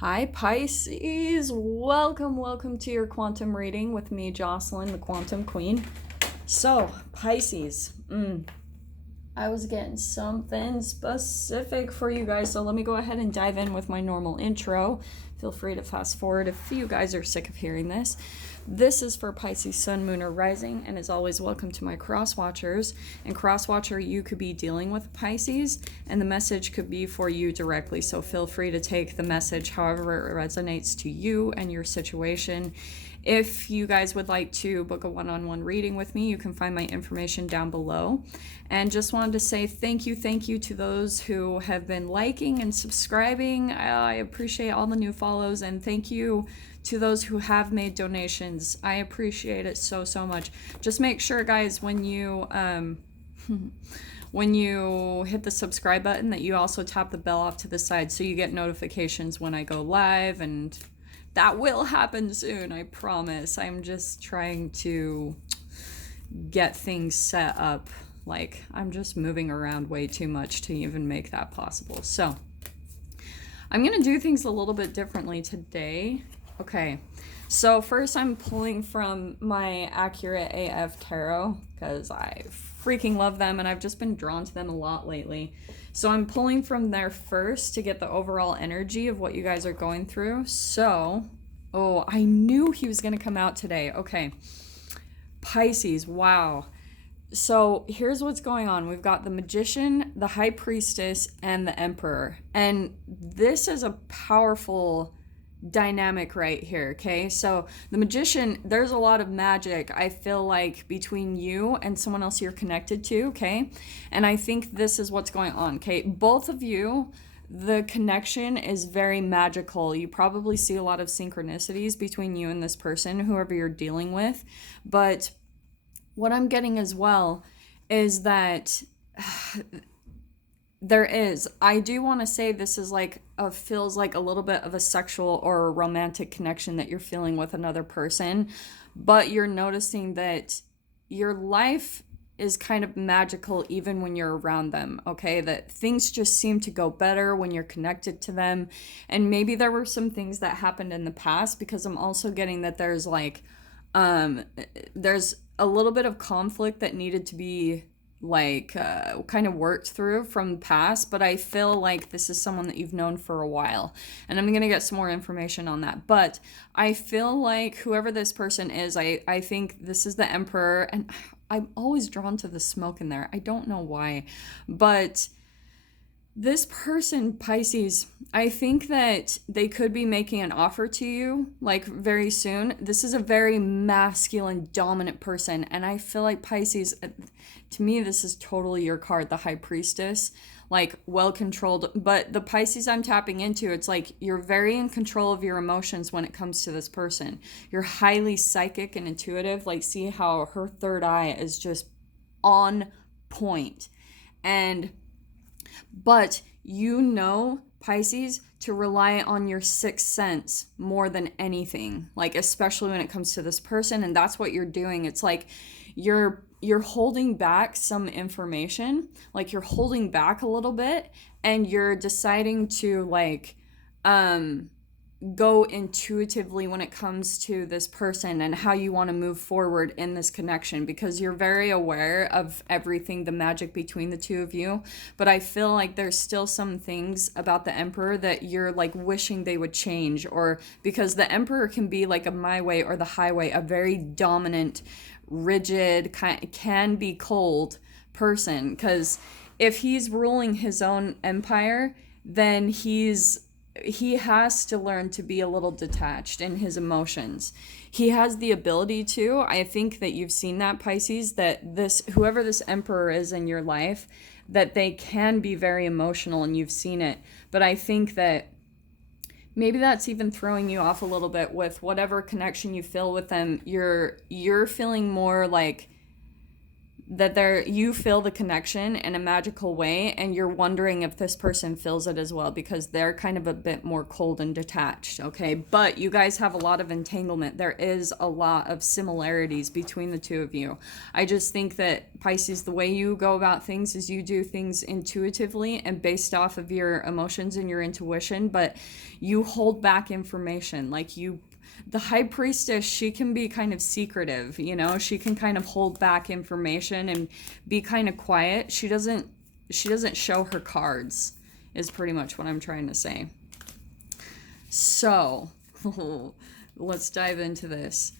Hi Pisces, welcome to your quantum reading with me, Jocelyn, the Quantum Queen. So Pisces, I was getting something specific for you guys, so let me go ahead and dive in with my normal intro. Feel free to fast forward if you guys are sick of hearing this. This is for Pisces Sun, Moon, or Rising, and as always, welcome to my cross watchers. And cross watcher, you could be dealing with Pisces, and the message could be for you directly. So feel free to take the message however it resonates to you and your situation. If you guys would like to book a one-on-one reading with me, you can find my information down below. And just wanted to say thank you to those who have been liking and subscribing. I appreciate all the new follows, and thank you to those who have made donations. I appreciate it so much. Just make sure, guys, when you when you hit the subscribe button, that you also tap the bell off to the side so you get notifications when I go live, and that will happen soon, I promise. I'm just trying to get things set up. Like, I'm just moving around way too much to even make that possible. So I'm gonna do things a little bit differently today. Okay, so first I'm pulling from my Accurate AF Tarot because I freaking love them and I've just been drawn to them a lot lately. So I'm pulling from there first to get the overall energy of what you guys are going through. So, oh, I knew he was going to come out today. Okay, Pisces, wow. So here's what's going on. We've got the Magician, the High Priestess, and the Emperor. And this is a powerful dynamic right here, okay? So the Magician, there's a lot of magic, I feel like, between you and someone else you're connected to, okay? And I think this is what's going on, okay? Both of you, the connection is very magical. You probably see a lot of synchronicities between you and this person, whoever you're dealing with. But what I'm getting as well is that I do want to say this is like feels like a little bit of a sexual or a romantic connection that you're feeling with another person, but you're noticing that your life is kind of magical even when you're around them, okay? That things just seem to go better when you're connected to them. And maybe there were some things that happened in the past, because I'm also getting that there's like there's a little bit of conflict that needed to be kind of worked through from the past, but I feel like this is someone that you've known for a while, and I'm gonna get some more information on that. But I feel like whoever this person is, I think this is the Emperor, and I'm always drawn to the smoke in there. I don't know why, but this person, Pisces, I think that they could be making an offer to you, like, very soon. This is a very masculine, dominant person, and I feel like Pisces, to me, this is totally your card, the High Priestess, like, well-controlled. But the Pisces I'm tapping into, it's like you're very in control of your emotions when it comes to this person. You're highly psychic and intuitive. Like, see how her third eye is just on point. But you know, Pisces, to rely on your sixth sense more than anything, like, especially when it comes to this person, and that's what you're doing. It's like you're holding back some information, like you're holding back a little bit, and you're deciding to go intuitively when it comes to this person and how you want to move forward in this connection, because you're very aware of everything, the magic between the two of you. But I feel like there's still some things about the Emperor that you're like wishing they would change, or because the Emperor can be like a my way or the highway, a very dominant, rigid, can be cold person, because if he's ruling his own empire, then he has to learn to be a little detached in his emotions. He has the ability to. I think that you've seen that, Pisces, that whoever this Emperor is in your life, that they can be very emotional, and you've seen it. But I think that maybe that's even throwing you off a little bit with whatever connection you feel with them. You're feeling more like that you feel the connection in a magical way, and you're wondering if this person feels it as well, because they're kind of a bit more cold and detached, okay? But you guys have a lot of entanglement. There is a lot of similarities between the two of you. I just think that, Pisces, the way you go about things is you do things intuitively and based off of your emotions and your intuition, but you hold back information. Like, the high priestess, she can be kind of secretive, you know, she can kind of hold back information and be kind of quiet. She doesn't show her cards, is pretty much what I'm trying to say. So let's dive into this.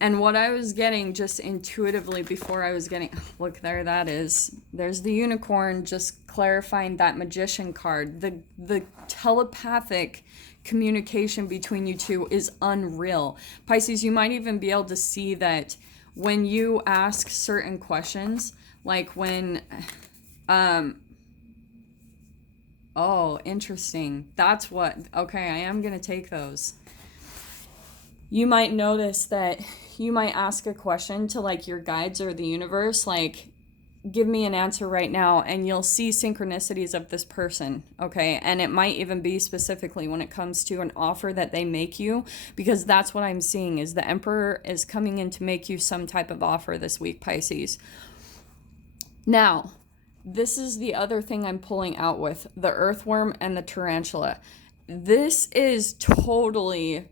And what I was getting just intuitively before I was getting, look, there that is. There's the unicorn, just clarifying that magician card. The telepathic communication between you two is unreal. Pisces, you might even be able to see that when you ask certain questions, like when, oh, interesting. That's what, okay, I am going to take those. You might notice that you might ask a question to like your guides or the universe, like, give me an answer right now, and you'll see synchronicities of this person, okay? And it might even be specifically when it comes to an offer that they make you, because that's what I'm seeing is the Emperor is coming in to make you some type of offer this week, Pisces. Now, this is the other thing I'm pulling out with the earthworm and the tarantula. This is totally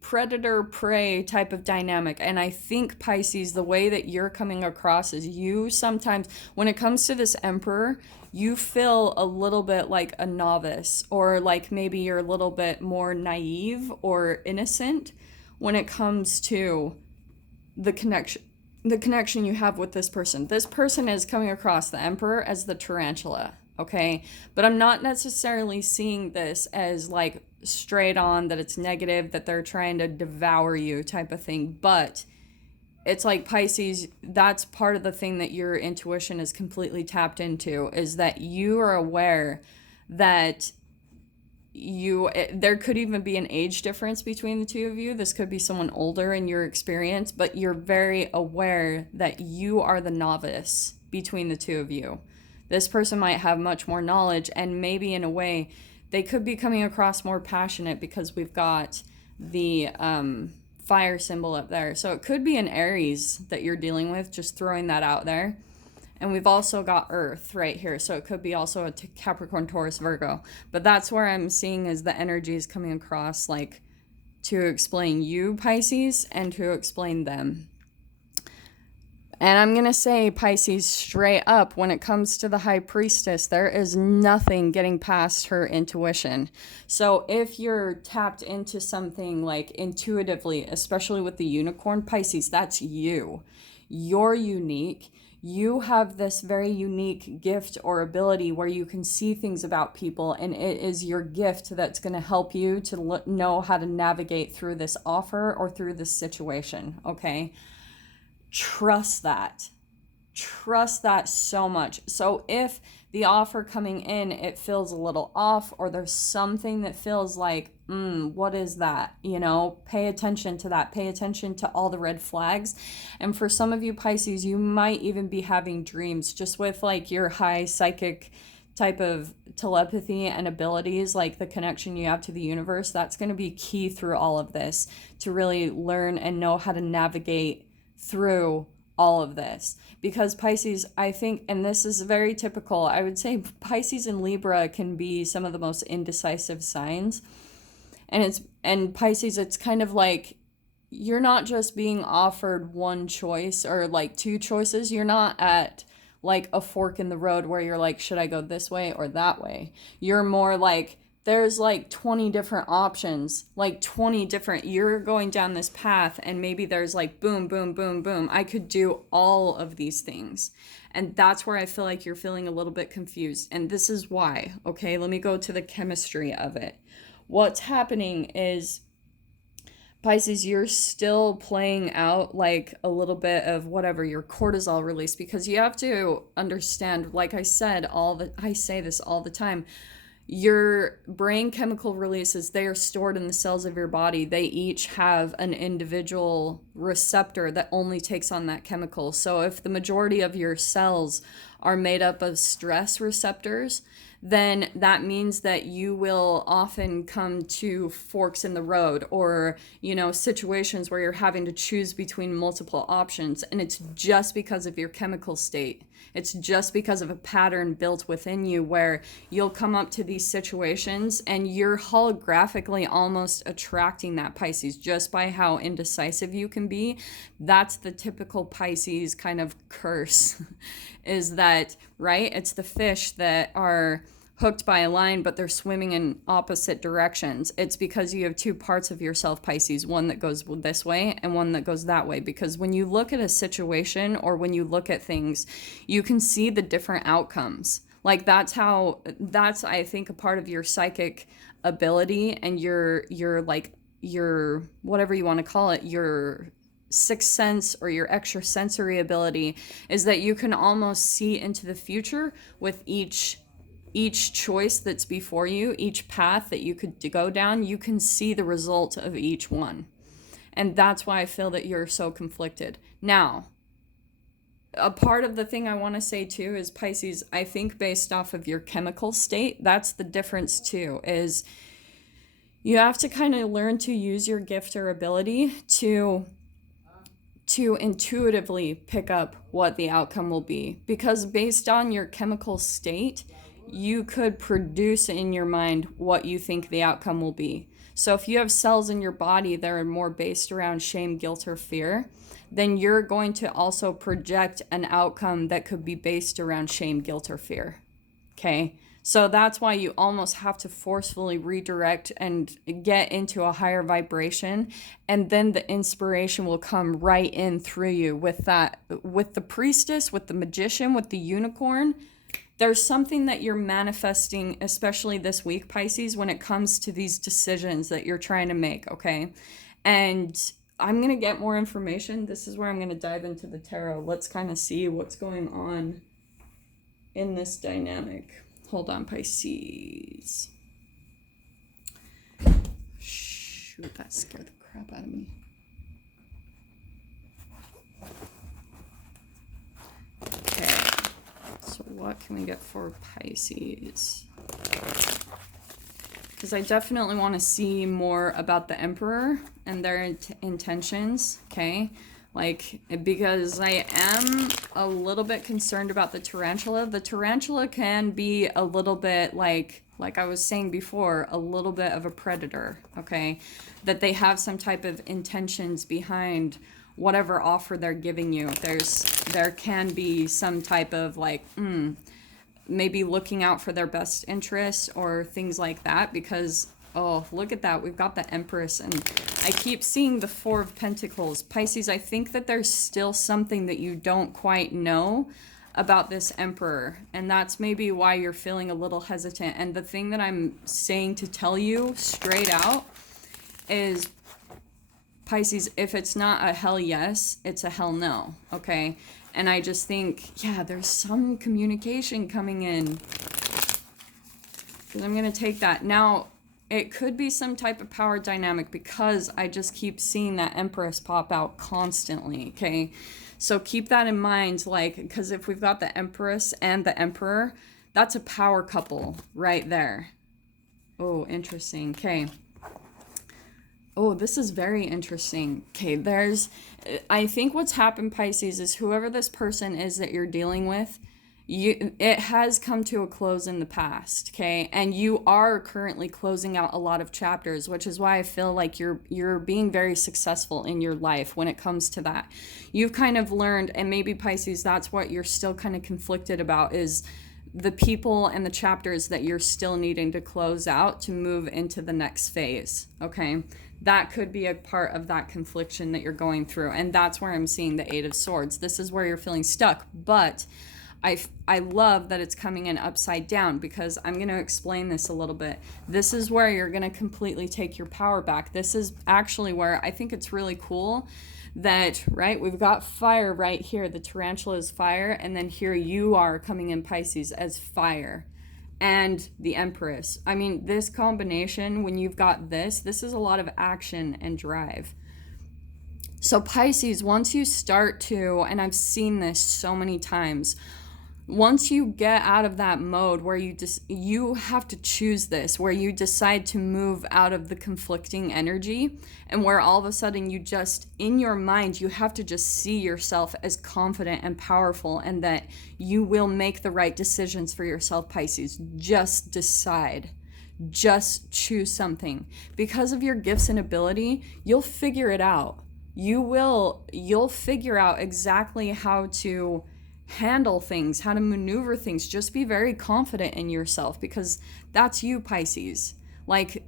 predator prey type of dynamic, and I think, Pisces, the way that you're coming across is you sometimes, when it comes to this Emperor, you feel a little bit like a novice, or like maybe you're a little bit more naive or innocent when it comes to the connection you have with this person. This person is coming across the Emperor as the tarantula, okay? But I'm not necessarily seeing this as like straight on that it's negative, that they're trying to devour you type of thing. But it's like, Pisces, that's part of the thing that your intuition is completely tapped into, is that you are aware that there could even be an age difference between the two of you. This could be someone older in your experience, but you're very aware that you are the novice between the two of you. This person might have much more knowledge, and maybe in a way they could be coming across more passionate, because we've got the fire symbol up there. So it could be an Aries that you're dealing with, just throwing that out there. And we've also got Earth right here. So it could be also a Capricorn, Taurus, Virgo. But that's where I'm seeing is the energy is coming across, like, to explain you, Pisces, and to explain them. And I'm going to say, Pisces, straight up, when it comes to the High Priestess, there is nothing getting past her intuition. So if you're tapped into something like intuitively, especially with the unicorn, Pisces, that's you. You're unique. You have this very unique gift or ability where you can see things about people, and it is your gift that's going to help you to know how to navigate through this offer or through this situation, okay? Trust that. Trust that so much. So if the offer coming in, it feels a little off, or there's something that feels like, what is that? You know, pay attention to that. Pay attention to all the red flags. And for some of you, Pisces, you might even be having dreams just with like your high psychic type of telepathy and abilities, like the connection you have to the universe. That's going to be key through all of this, to really learn and know how to navigate through all of this. Because Pisces, I think, and this is very typical, I would say Pisces and Libra can be some of the most indecisive signs. And Pisces, it's kind of like you're not just being offered one choice or like two choices. You're not at like a fork in the road where you're like, should I go this way or that way? You're more like, there's like 20 different options, like 20 different, you're going down this path, and maybe there's like boom, boom, boom, boom. I could do all of these things. And that's where I feel like you're feeling a little bit confused. And this is why, okay? Let me go to the chemistry of it. What's happening is, Pisces, you're still playing out like a little bit of whatever, your cortisol release, because you have to understand, like I said, I say this all the time, your brain chemical releases, they are stored in the cells of your body. They each have an individual receptor that only takes on that chemical. So if the majority of your cells are made up of stress receptors, then that means that you will often come to forks in the road, or, situations where you're having to choose between multiple options. And it's just because of your chemical state. It's just because of a pattern built within you where you'll come up to these situations and you're holographically almost attracting that, Pisces, just by how indecisive you can be. That's the typical Pisces kind of curse is that, right? It's the fish that are hooked by a line, but they're swimming in opposite directions. It's because you have two parts of yourself, Pisces, one that goes this way and one that goes that way. Because when you look at a situation or when you look at things, you can see the different outcomes. Like that's I think a part of your psychic ability and your whatever you want to call it, your sixth sense or your extrasensory ability, is that you can almost see into the future with each choice that's before you, each path that you could go down. You can see the result of each one. And that's why I feel that you're so conflicted. Now, a part of the thing I want to say too is, Pisces, I think based off of your chemical state, that's the difference too, is you have to kind of learn to use your gift or ability to intuitively pick up what the outcome will be. Because based on your chemical state, you could produce in your mind what you think the outcome will be. So if you have cells in your body that are more based around shame, guilt, or fear, then you're going to also project an outcome that could be based around shame, guilt, or fear. Okay? So that's why you almost have to forcefully redirect and get into a higher vibration, and then the inspiration will come right in through you with the priestess, with the magician, with the unicorn. There's something that you're manifesting, especially this week, Pisces, when it comes to these decisions that you're trying to make, okay? And I'm going to get more information. This is where I'm going to dive into the tarot. Let's kind of see what's going on in this dynamic. Hold on, Pisces. Shoot, that scared the crap out of me. Okay. So what can we get for Pisces? Because I definitely want to see more about the Emperor and their intentions, okay? Because I am a little bit concerned about the tarantula. The tarantula can be a little bit like I was saying before, a little bit of a predator, okay? That they have some type of intentions behind whatever offer they're giving you. There can be some type of maybe looking out for their best interests or things like that, because look at that, we've got the Empress, and I keep seeing the Four of Pentacles. Pisces, I think that there's still something that you don't quite know about this Emperor, and that's maybe why you're feeling a little hesitant. And the thing that I'm saying to tell you straight out is, Pisces, if it's not a hell yes, it's a hell no, okay? And I just think, there's some communication coming in. Because I'm going to take that. Now, it could be some type of power dynamic, because I just keep seeing that Empress pop out constantly, okay? So keep that in mind, because if we've got the Empress and the Emperor, that's a power couple right there. Oh, interesting. Okay. Oh, this is very interesting. Okay, I think what's happened, Pisces, is whoever this person is that you're dealing with, it has come to a close in the past, okay? And you are currently closing out a lot of chapters, which is why I feel like you're being very successful in your life when it comes to that. You've kind of learned, and maybe, Pisces, that's what you're still kind of conflicted about, is the people and the chapters that you're still needing to close out to move into the next phase, okay? That could be a part of that confliction that you're going through. And that's where I'm seeing the Eight of Swords. This is where you're feeling stuck. But I love that it's coming in upside down, because I'm going to explain this a little bit. This is where you're going to completely take your power back. This is actually where I think it's really cool that, right, we've got fire right here. The tarantula is fire. And then here you are coming in, Pisces, as fire. and the Empress. I mean, this combination, when you've got this is a lot of action and drive. So Pisces, once you start to, and I've seen this so many times, once you get out of that mode where you have to choose this, where you decide to move out of the conflicting energy, and where all of a sudden you just, in your mind, you have to just see yourself as confident and powerful, and that you will make the right decisions for yourself, Pisces. Just decide. Just choose something. Because of your gifts and ability, you'll figure it out. You'll figure out exactly how to handle things, how to maneuver things. Just be very confident in yourself, because that's you, Pisces. Like,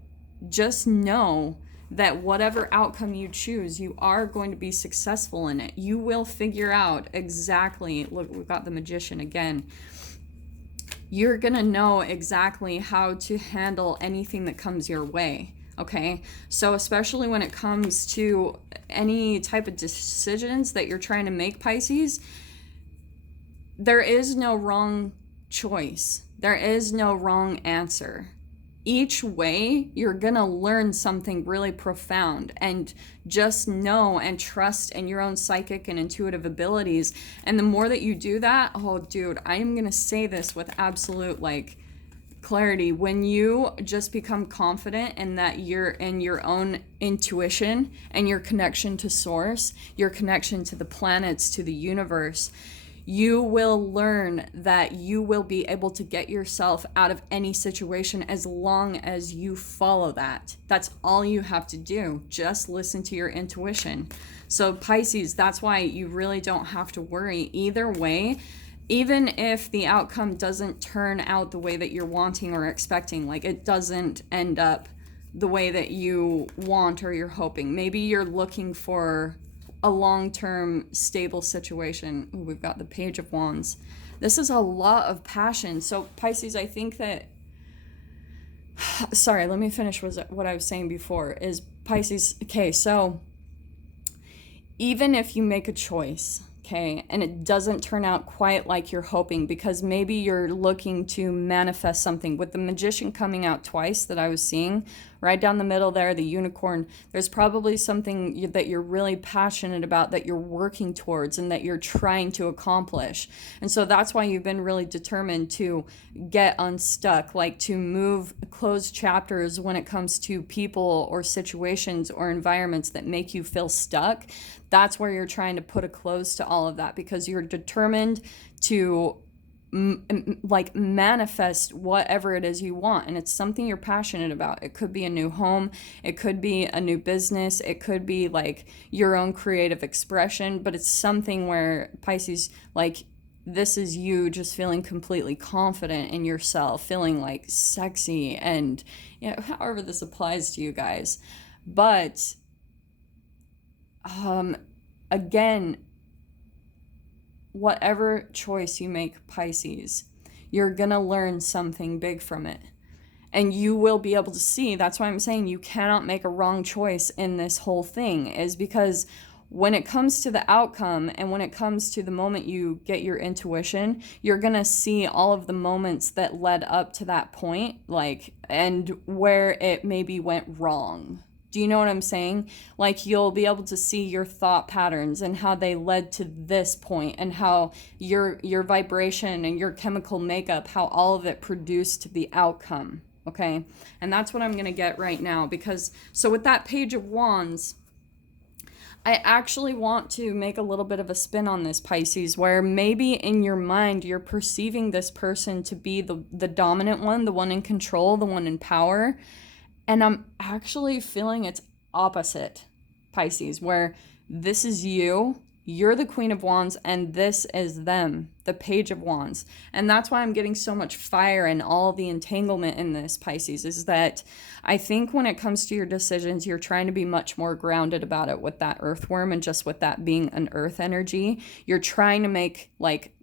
just know that whatever outcome you choose, you are going to be successful in it. You will figure out exactly, look, we've got the Magician again. You're gonna know exactly how to handle anything that comes your way. Okay, so especially when it comes to any type of decisions that you're trying to make, Pisces, there is no wrong choice. There is no wrong answer. Each way, you're gonna learn something really profound, and just know and trust in your own psychic and intuitive abilities. And the more that you do that, oh dude, I am gonna say this with absolute clarity. When you just become confident in that you're in your own intuition and your connection to source, your connection to the planets, to the universe, you will learn that you will be able to get yourself out of any situation as long as you follow that. That's all you have to do. Just listen to your intuition. So Pisces, that's why you really don't have to worry either way. Even if the outcome doesn't turn out the way that you're wanting or expecting, like it doesn't end up the way that you want or you're hoping. Maybe you're looking for a long-term stable situation. Ooh, we've got the Page of Wands. This is a lot of passion. So Pisces, I think that, sorry, let me finish what I was saying before, is Pisces, okay, so even if you make a choice, okay, and it doesn't turn out quite like you're hoping, because maybe you're looking to manifest something. With the Magician coming out twice that I was seeing, right down the middle there, the unicorn, there's probably something that you're really passionate about, that you're working towards, and that you're trying to accomplish. And so that's why you've been really determined to get unstuck, like to close chapters when it comes to people or situations or environments that make you feel stuck. That's where you're trying to put a close to all of that, because you're determined to manifest whatever it is you want, and it's something you're passionate about. It could be a new home, it could be a new business, it could be like your own creative expression, but it's something where Pisces, like, this is you just feeling completely confident in yourself, feeling like sexy, and however this applies to you guys. But again, whatever choice you make, Pisces, you're gonna learn something big from it. And you will be able to see, that's why I'm saying you cannot make a wrong choice in this whole thing, is because when it comes to the outcome and when it comes to the moment you get your intuition, you're gonna see all of the moments that led up to that point, and where it maybe went wrong. Do you know what I'm saying? Like, you'll be able to see your thought patterns and how they led to this point, and how your vibration and your chemical makeup, how all of it produced the outcome, okay? And that's what I'm going to get right now, because, so with that Page of Wands, I actually want to make a little bit of a spin on this, Pisces, where maybe in your mind you're perceiving this person to be the dominant one, the one in control, the one in power. And I'm actually feeling it's opposite, Pisces, where this is you're the Queen of Wands, and this is them, the Page of Wands. And that's why I'm getting so much fire and all the entanglement in this, Pisces, is that I think when it comes to your decisions, you're trying to be much more grounded about it with that earthworm, and just with that being an earth energy. You're trying to make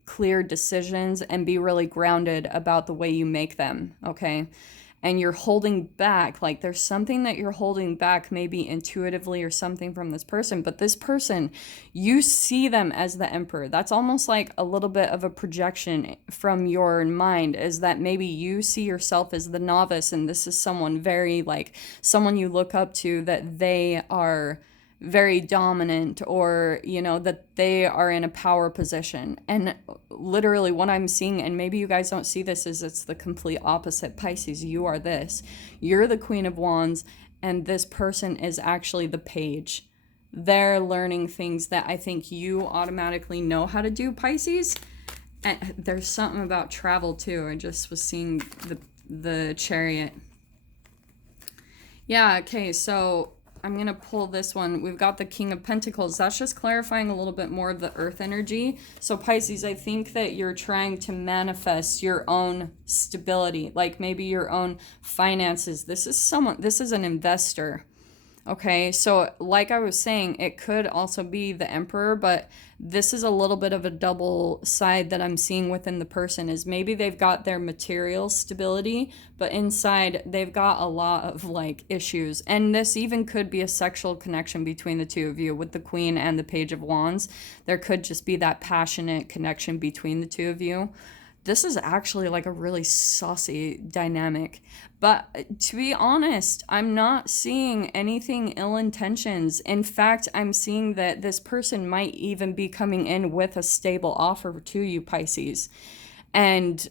clear decisions and be really grounded about the way you make them, okay? and you're holding back, like there's something that you're holding back, maybe intuitively or something from this person, but this person, you see them as the emperor. That's almost like a little bit of a projection from your mind, is that maybe you see yourself as the novice, and this is someone very, like, someone you look up to, that they are very dominant, or that they are in a power position. And literally what I'm seeing, and maybe you guys don't see this, is it's the complete opposite. Pisces, you are this. You're the Queen of Wands, and this person is actually the page. They're learning things that I think you automatically know how to do, Pisces. And there's something about travel too. I just was seeing the Chariot. Yeah, okay, so I'm going to pull this one. We've got the King of Pentacles. That's just clarifying a little bit more of the earth energy. So Pisces, I think that you're trying to manifest your own stability, like maybe your own finances. This is an investor. Okay, so like I was saying, it could also be the Emperor, but this is a little bit of a double side that I'm seeing within the person, is maybe they've got their material stability, but inside they've got a lot of like issues. And this even could be a sexual connection between the two of you, with the Queen and the Page of Wands. There could just be that passionate connection between the two of you. This is actually like a really saucy dynamic. But to be honest, I'm not seeing anything ill intentions. In fact, I'm seeing that this person might even be coming in with a stable offer to you, Pisces. And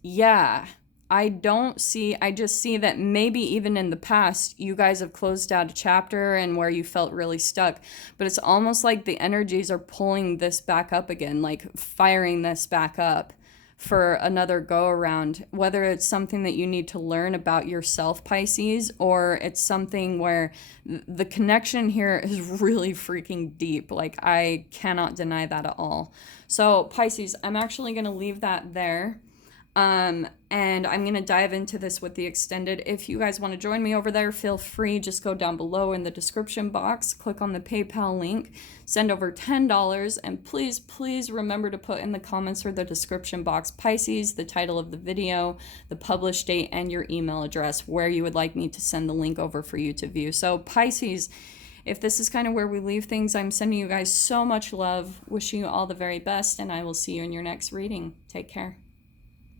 yeah, I just see that maybe even in the past, you guys have closed out a chapter and where you felt really stuck. But it's almost like the energies are pulling this back up again, like firing this back up for another go around, whether it's something that you need to learn about yourself, Pisces, or it's something where the connection here is really freaking deep. Like, I cannot deny that at all. So Pisces, I'm actually going to leave that there. And I'm going to dive into this with the extended. If you guys want to join me over there, feel free. Just go down below in the description box, click on the PayPal link, send over $10, and please remember to put in the comments or the description box, Pisces, the title of the video, the published date, and your email address, where you would like me to send the link over for you to view. So Pisces, if this is kind of where we leave things, I'm sending you guys so much love, wishing you all the very best, and I will see you in your next reading. Take care.